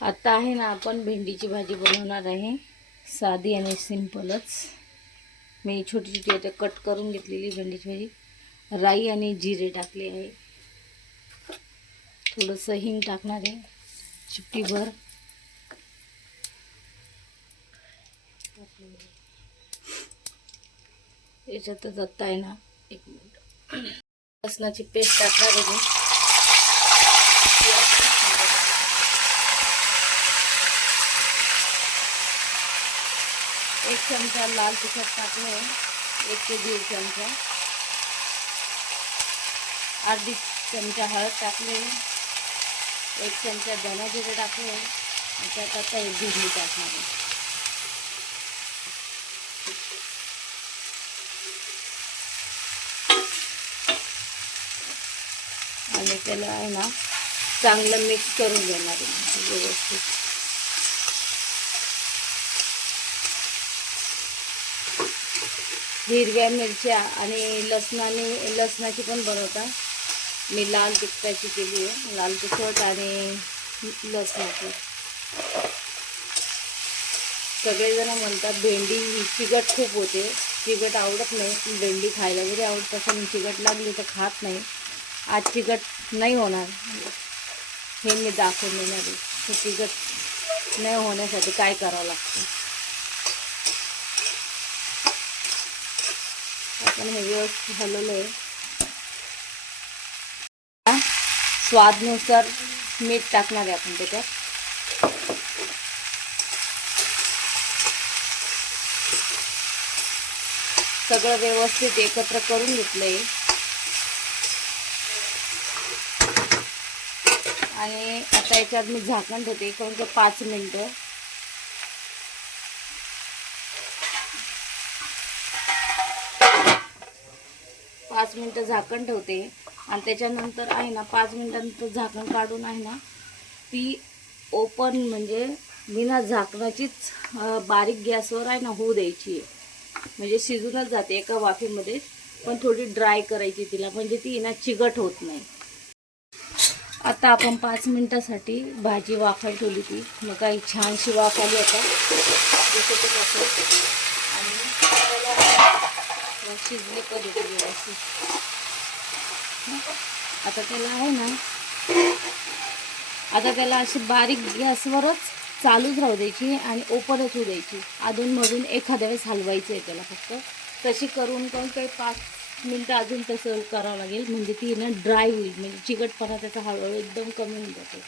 आता आहे ना, आपण भेंडीची भाजी बनवणार आहे, साधी आणि सिंपलच। मी छोटी छोटी आता कट करून घेतलेली भेंडीची भाजी। राई आणि जिरे टाकले आहे, थोडंसं हिंग टाकणार आहे, चिपटीभर। याच्यातच आता आहे ना, 1 मिनिट, लसणाची पेस्ट टाकणार आहे। 1 चमचा लाल तिखट टाकले, 1 ते 1.5 चमचा, अर्धी चमचा हळद टाकले, 1 चमचा धना जिरे टाकले। त्यात आता एक भेंडी टाकणार आहे आणि त्याला आहे ना चांगलं मिक्स करून घेणार आहे व्यवस्थित। हिरव्या मिरच्या आणि लसणाची पण बनवता। मी लाल तिखटाची केली आहे, लाल तिखट आणि लसणाची। सगळेजण म्हणतात भेंडी ही चिकट खूप होते, चिकट आवडत नाही। भेंडी खायला जरी आवडत असेल, चिकट लागली तर खात नाही। आज चिकट नाही होणार हे मी दाखवून देणार आहे, तर चिकट नाही होण्यासाठी काय करावं लागतं। आपण हे व्यवस्थित हलवलं आहे। स्वादनुसार मीठ टाकणार आहे आपण त्याच्यात। सगळं व्यवस्थित एकत्र करून घेतलंय आणि आता याच्यात मी झाकण ठेवते करून 5 मिनिटं। झाकण ठेवते आणि त्याच्यानंतर आहे ना 5 मिनिटांनंतर झाकण काढून आहे ना ती ओपन म्हणजे बिना झाकणाचीच बारीक गॅसवर आहे ना होऊ द्यायची, म्हणजे शिजूनच जाते एका वाफेमध्ये। पण थोडी ड्राय करायची तिला, म्हणजे ती ना चिकट होत नाही। आता आपण 5 मिनिटासाठी भाजी वाफायला ठेवली ती, मग काही छानशी वाफ आली आता आणि शिजली कधी व्यवस्थित। आता त्याला आहे ना, आता त्याला अशी बारीक गॅसवरच चालूच राहू द्यायची आणि ओपनच होऊ द्यायची। अधूनमधून एखाद्या वेळेस हलवायचं आहे त्याला फक्त। तशी करून पण काही 5 मिनिटं अजून तसं करावं लागेल, म्हणजे ती ना ड्राय होईल, म्हणजे चिकटपणा त्याचा हळूहळू एकदम कमी होऊन जातो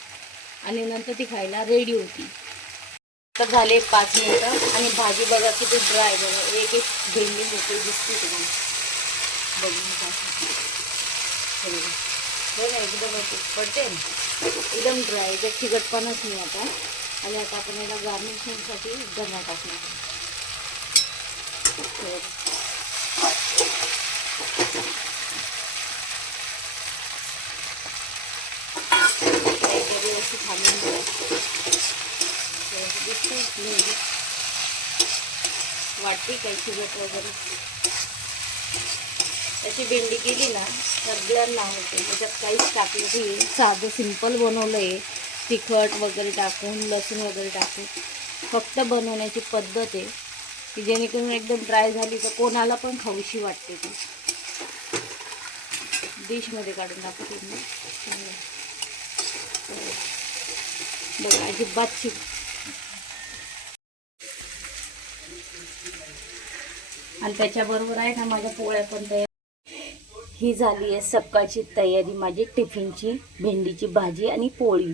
आणि नंतर ती खायला रेडी होती। तर झाले 5 मिनिटं आणि भाजी बघा किती ड्राय, बघा एक एक भेंडी मोकळी दिसते तुम्हाला, बघा एकदम पडते ना, एकदम ड्राय, त्यात चिकटपणाच नाही आता। आणि आता आपण याला गार्निशिंगसाठी धना टाकणार। व्यवस्थित थांबून वाटते काही चिकट वगैरे। अशी भेंडी केली ना सगळ्यांना आवडते, त्याच्यात काहीच टाकलं की साधं सिंपल बनवलं आहे, तिखट वगैरे टाकून लसूण वगैरे टाकून। फक्त बनवण्याची पद्धत आहे की जेणेकरून एकदम ड्राय झाली तर कोणाला पण खाऊशी वाटते ती। डिशमध्ये काढून दाखवते मी बघा, अजिबात आणि त्याच्याबरोबर आहे ना माझ्या पोळ्या पण तयार। ही झाली आहे सकाळची तयारी माझी टिफिनची, भेंडीची भाजी आणि पोळी।